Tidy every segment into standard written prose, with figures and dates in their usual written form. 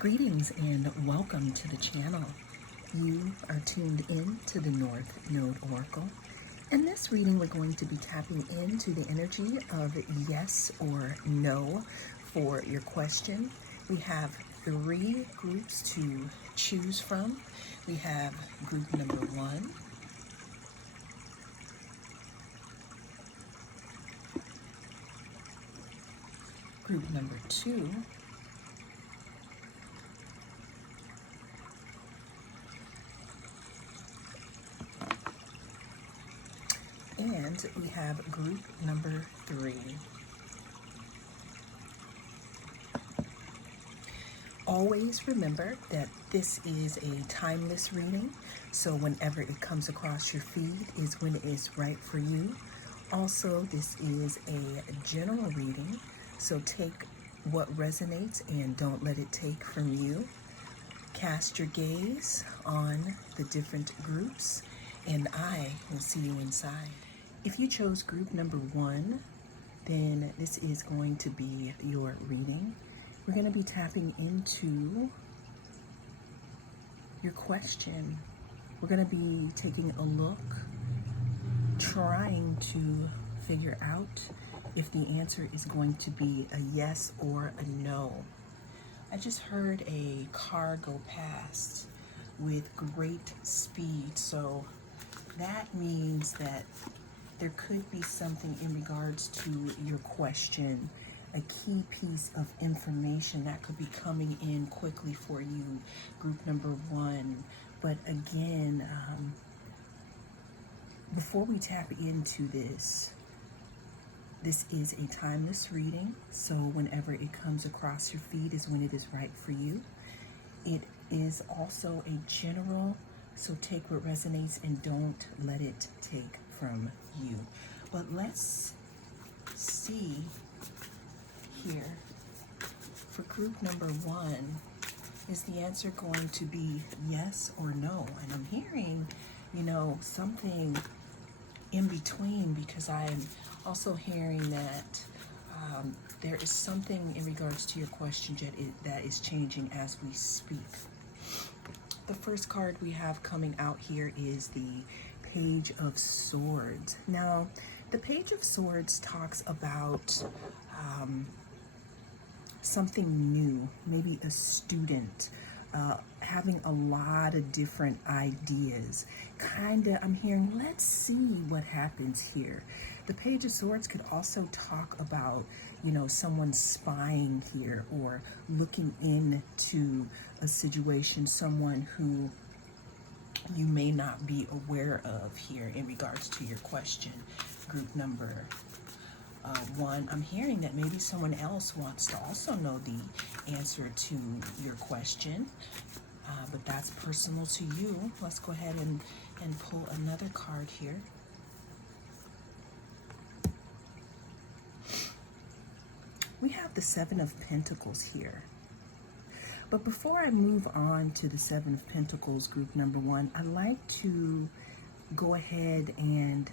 Greetings and welcome to the channel. You are tuned in to the North Node Oracle. In this reading, we're going to be tapping into the energy of yes or no for your question. We have 3 groups to choose from. We have group number 1, group number 2, and we have group number 3. Always remember that this is a timeless reading, so whenever it comes across your feed is when it is right for you. Also, this is a general reading, so take what resonates and don't let it take from you. Cast your gaze on the different groups, and I will see you inside. If you chose group number 1, then this is going to be your reading. We're going to be tapping into your question. We're going to be taking a look, trying to figure out if the answer is going to be a yes or a no. I just heard a car go past with great speed, so that means that there could be something in regards to your question, a key piece of information that could be coming in quickly for you, group number 1. But again, before we tap into this is a timeless reading, so whenever it comes across your feed is when it is right for you. It is also a general, so take what resonates and don't let it take from you. But let's see here. For group number 1, is the answer going to be yes or no? And I'm hearing, something in between, because I'm also hearing that there is something in regards to your question that is changing as we speak. The first card we have coming out here is the Page of Swords. Now, the Page of Swords talks about something new, maybe a student having a lot of different ideas. I'm hearing, let's see what happens here. The Page of Swords could also talk about, someone spying here or looking into a situation, someone who you may not be aware of here in regards to your question. Group number 1, I'm hearing that maybe someone else wants to also know the answer to your question, but that's personal to you. Let's go ahead and pull another card here. We have the 7 of Pentacles here. But before I move on to the 7 of Pentacles, group number 1, I'd like to go ahead and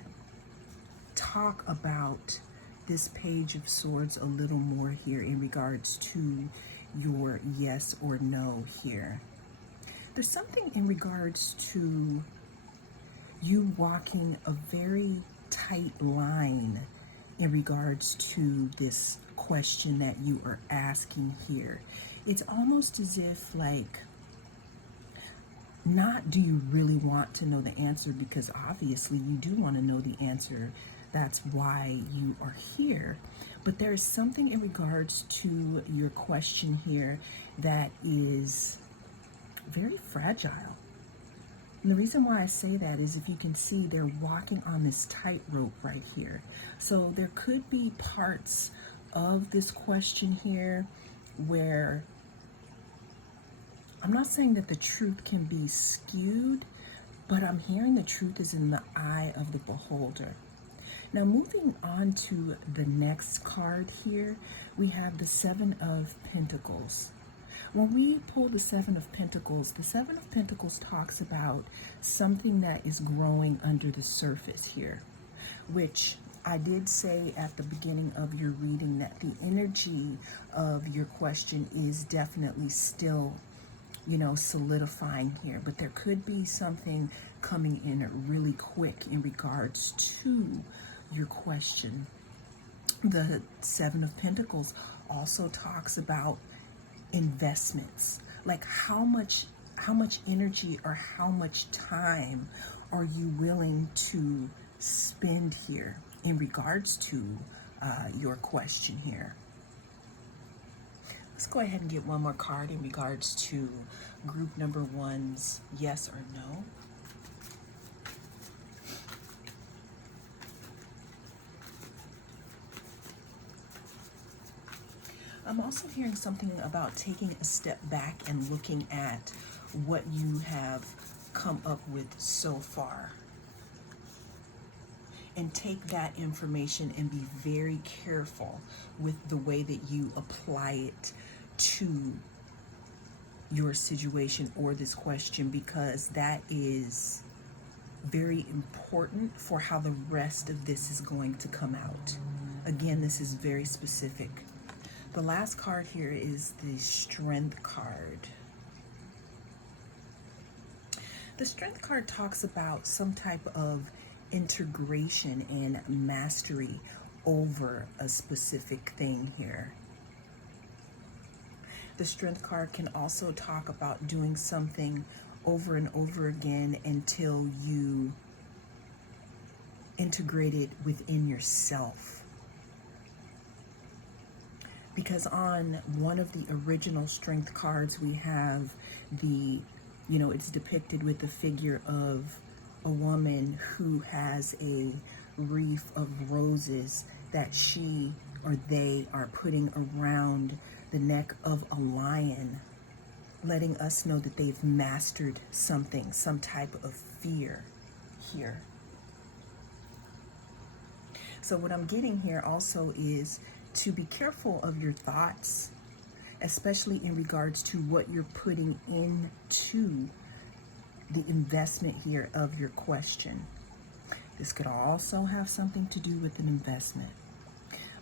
talk about this Page of Swords a little more here in regards to your yes or no here. There's something in regards to you walking a very tight line in regards to this question that you are asking here. It's almost as if, not do you really want to know the answer, because obviously you do want to know the answer. That's why you are here. But there is something in regards to your question here that is very fragile. And the reason why I say that is, if you can see, they're walking on this tightrope right here. So there could be parts of this question here where, I'm not saying that the truth can be skewed, but I'm hearing the truth is in the eye of the beholder. Now, moving on to the next card here, we have the 7 of Pentacles. When we pull the 7 of Pentacles, the 7 of Pentacles talks about something that is growing under the surface here, which I did say at the beginning of your reading that the energy of your question is definitely still, solidifying here, but there could be something coming in really quick in regards to your question. The Seven of Pentacles also talks about investments, like how much energy or how much time are you willing to spend here in regards to your question here. Let's go ahead and get one more card in regards to group number one's yes or no. I'm also hearing something about taking a step back and looking at what you have come up with so far. And take that information and be very careful with the way that you apply it to your situation or this question, because that is very important for how the rest of this is going to come out. Again, this is very specific. The last card here is the Strength card. The Strength card talks about some type of integration and mastery over a specific thing here. The Strength card can also talk about doing something over and over again until you integrate it within yourself. Because on one of the original Strength cards, we have the, it's depicted with the figure of a woman who has a wreath of roses that she or they are putting around the neck of a lion, letting us know that they've mastered something, some type of fear here. So what I'm getting here also is to be careful of your thoughts, especially in regards to what you're putting into the investment here of your question. This could also have something to do with an investment.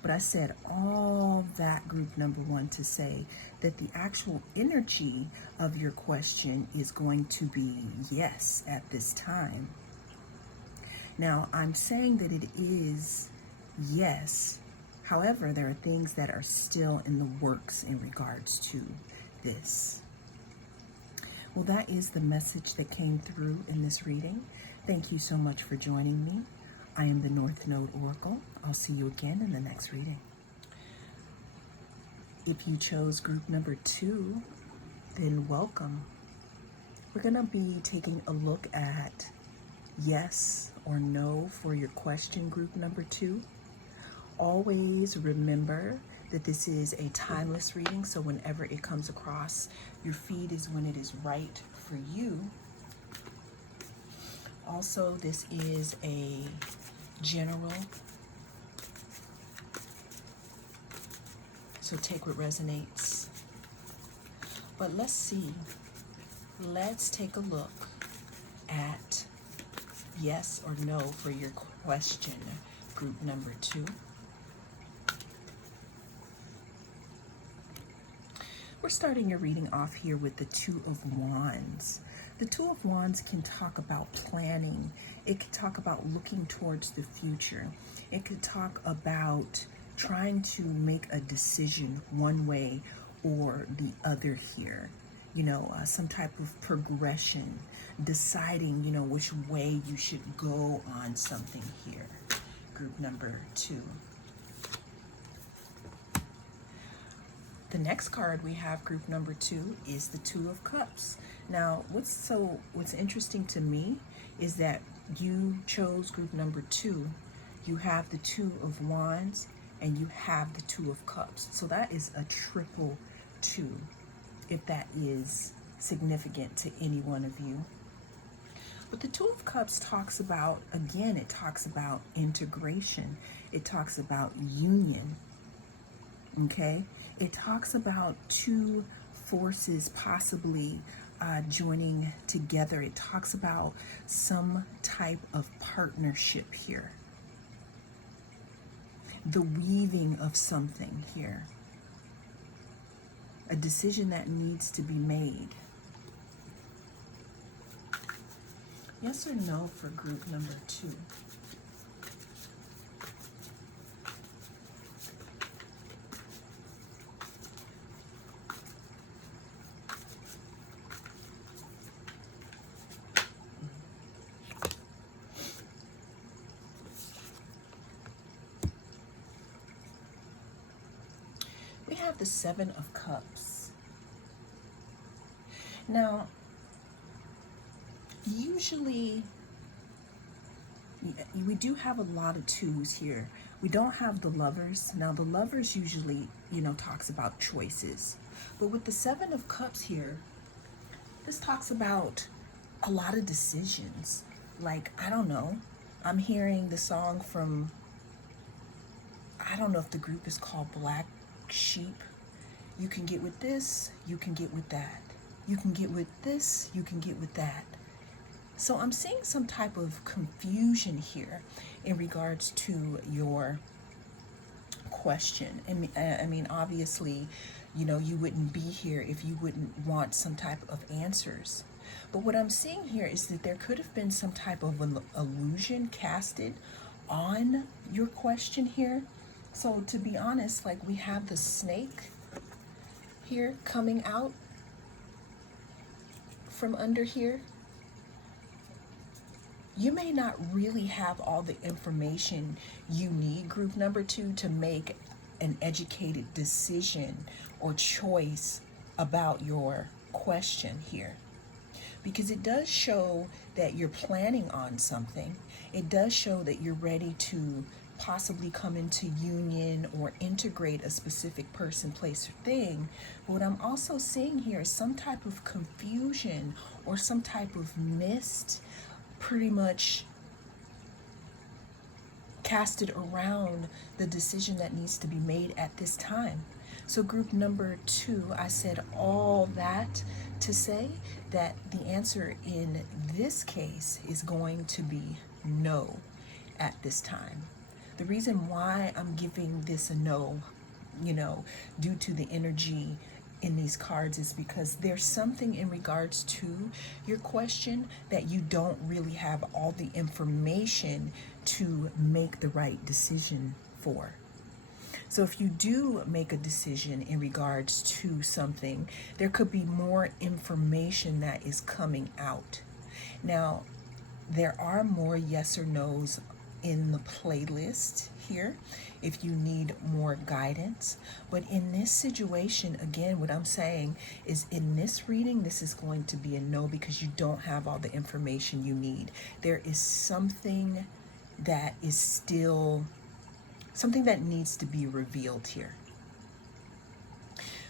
But I said all that, group number one, to say that the actual energy of your question is going to be yes at this time. Now, I'm saying that it is yes. However, there are things that are still in the works in regards to this. Well, that is the message that came through in this reading. Thank you so much for joining me. I am the North Node Oracle. I'll see you again in the next reading. If you chose group number 2, then welcome. We're going to be taking a look at yes or no for your question, group number 2. Always remember that this is a timeless reading, so whenever it comes across your feed is when it is right for you. Also, this is a general, so take what resonates. But let's see. Let's take a look at yes or no for your question, group number 2. We're starting your reading off here with the Two of Wands. The Two of Wands can talk about planning. It can talk about looking towards the future. It could talk about trying to make a decision one way or the other here. Some type of progression, deciding, which way you should go on something here. Group number 2. The next card we have, group number 2, is the Two of Cups. Now, what's interesting to me is that you chose group number 2. You have the Two of Wands and you have the Two of Cups. So that is a triple 2, if that is significant to any one of you. But the Two of Cups talks about, again, it talks about integration. It talks about union. Okay? It talks about two forces possibly joining together. It talks about some type of partnership here. the weaving of something here. A decision that needs to be made. Yes or no for group number 2? We have the 7 of Cups. Now, usually we do have a lot of 2s here. We don't have the Lovers. Now, the Lovers usually, talks about choices. But with the 7 of Cups here, this talks about a lot of decisions. Like, I don't know. I'm hearing the song from, I don't know if the group is called Black Sheep. You can get with this, you can get with that. You can get with this, you can get with that. So I'm seeing some type of confusion here in regards to your question. I mean, obviously, you wouldn't be here if you wouldn't want some type of answers. But what I'm seeing here is that there could have been some type of illusion casted on your question here. So to be honest, like, we have the snake here coming out from under here. You may not really have all the information you need, group number 2, to make an educated decision or choice about your question here. Because it does show that you're planning on something. It does show that you're ready to possibly come into union or integrate a specific person, place, or thing. But what I'm also seeing here is some type of confusion or some type of mist pretty much casted around the decision that needs to be made at this time. So group number 2, I said all that to say that the answer in this case is going to be no at this time. The reason why I'm giving this a no, due to the energy in these cards, is because there's something in regards to your question that you don't really have all the information to make the right decision for. So if you do make a decision in regards to something, there could be more information that is coming out. Now, there are more yes or no's in the playlist here if you need more guidance. But in this situation, again, what I'm saying is in this reading, this is going to be a no because you don't have all the information you need. There is something that is still, something that needs to be revealed here.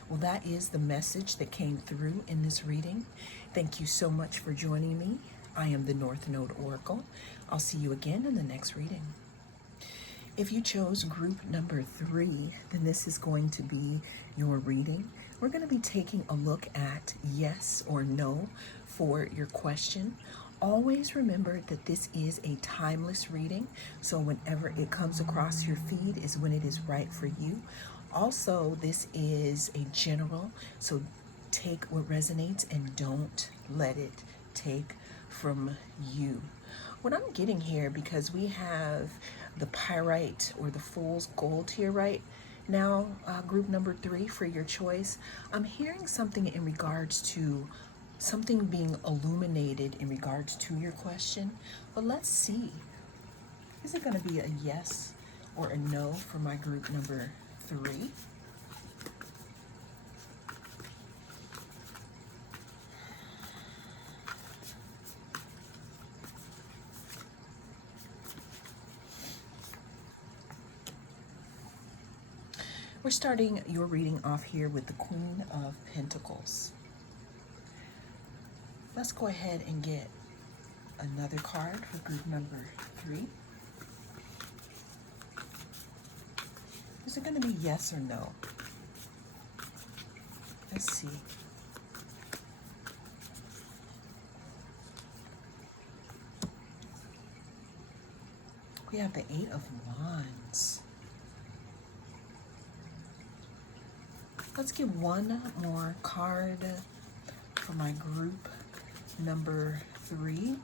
Well, that is the message that came through in this reading. Thank you so much for joining me. I am the North Node Oracle. I'll see you again in the next reading. If you chose group number 3, then this is going to be your reading. We're going to be taking a look at yes or no for your question. Always remember that this is a timeless reading, so whenever it comes across your feed is when it is right for you. Also, this is a general, so take what resonates and don't let it take from you. What I'm getting here, because we have the pyrite or the fool's gold here right now, group number 3 for your choice, I'm hearing something in regards to something being illuminated in regards to your question. But let's see. Is it going to be a yes or a no for my group number 3? We're starting your reading off here with the Queen of Pentacles. Let's go ahead and get another card for group number 3. Is it going to be yes or no? Let's see. We have the 8 of Wands. Let's get one more card for my group number 3.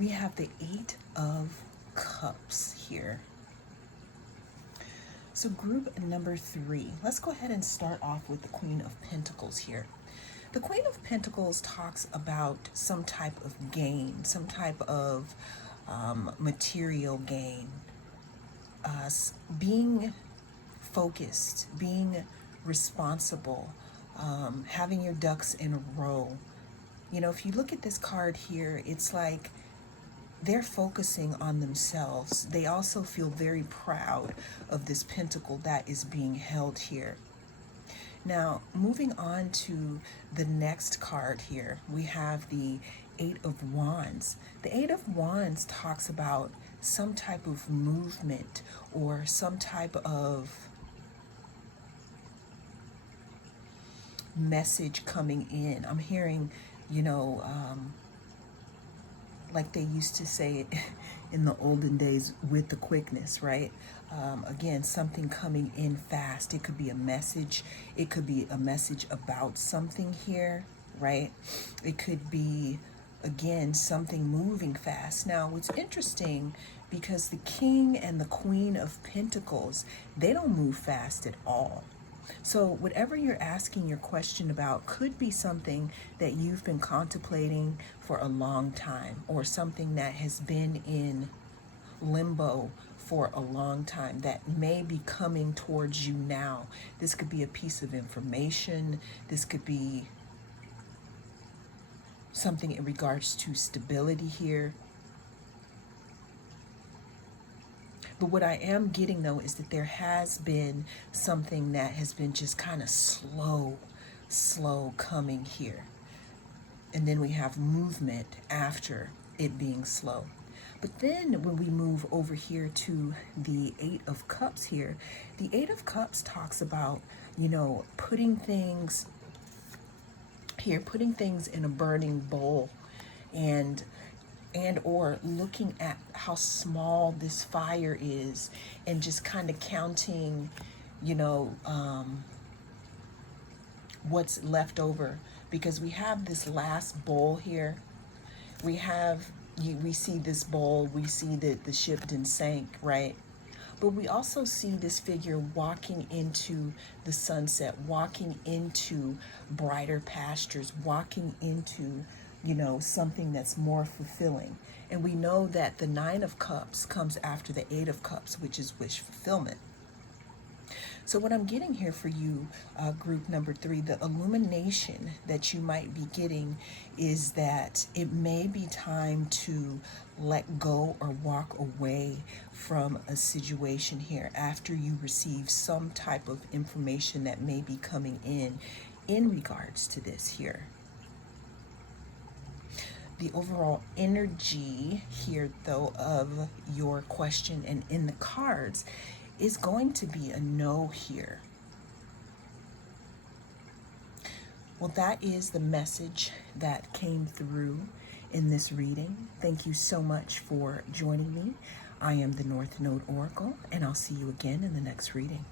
We have the 8 of Cups here. So group number 3, let's go ahead and start off with the Queen of Pentacles here. The Queen of Pentacles talks about some type of gain, some type of material gain, being focused, being responsible, having your ducks in a row. You know, if you look at this card here, it's like they're focusing on themselves. They also feel very proud of this pentacle that is being held here. Now, moving on to the next card here, we have the 8 of Wands. The 8 of Wands talks about some type of movement or some type of message coming in. I'm hearing, you know, like they used to say it in the olden days, with the quickness, right? Again, something coming in fast. It could be a message. It could be a message about something here, right? It could be, again, something moving fast. Now, what's interesting, because the King and the Queen of Pentacles, they don't move fast at all. So whatever you're asking your question about could be something that you've been contemplating for a long time, or something that has been in limbo for a long time that may be coming towards you now. This could be a piece of information. This could be something in regards to stability here. But what I am getting, though, is that there has been something that has been just kind of slow coming here. And then we have movement after it being slow. But then when we move over here to the 8 of Cups here, the 8 of Cups talks about, you know, putting things here, putting things in a burning bowl, and or looking at how small this fire is and just kind of counting, you know, what's left over. Because we have this last bowl here. We see this bowl, we see that the ship didn't sink, right? But we also see this figure walking into the sunset, walking into brighter pastures, walking into, you know, something that's more fulfilling. And we know that the 9 of Cups comes after the 8 of Cups, which is wish fulfillment. So what I'm getting here for you, group number 3, the illumination that you might be getting is that it may be time to let go or walk away from a situation here after you receive some type of information that may be coming in regards to this here. The overall energy here, though, of your question and in the cards is going to be a no here. Well, that is the message that came through in this reading. Thank you so much for joining me. I am the North Node Oracle, and I'll see you again in the next reading.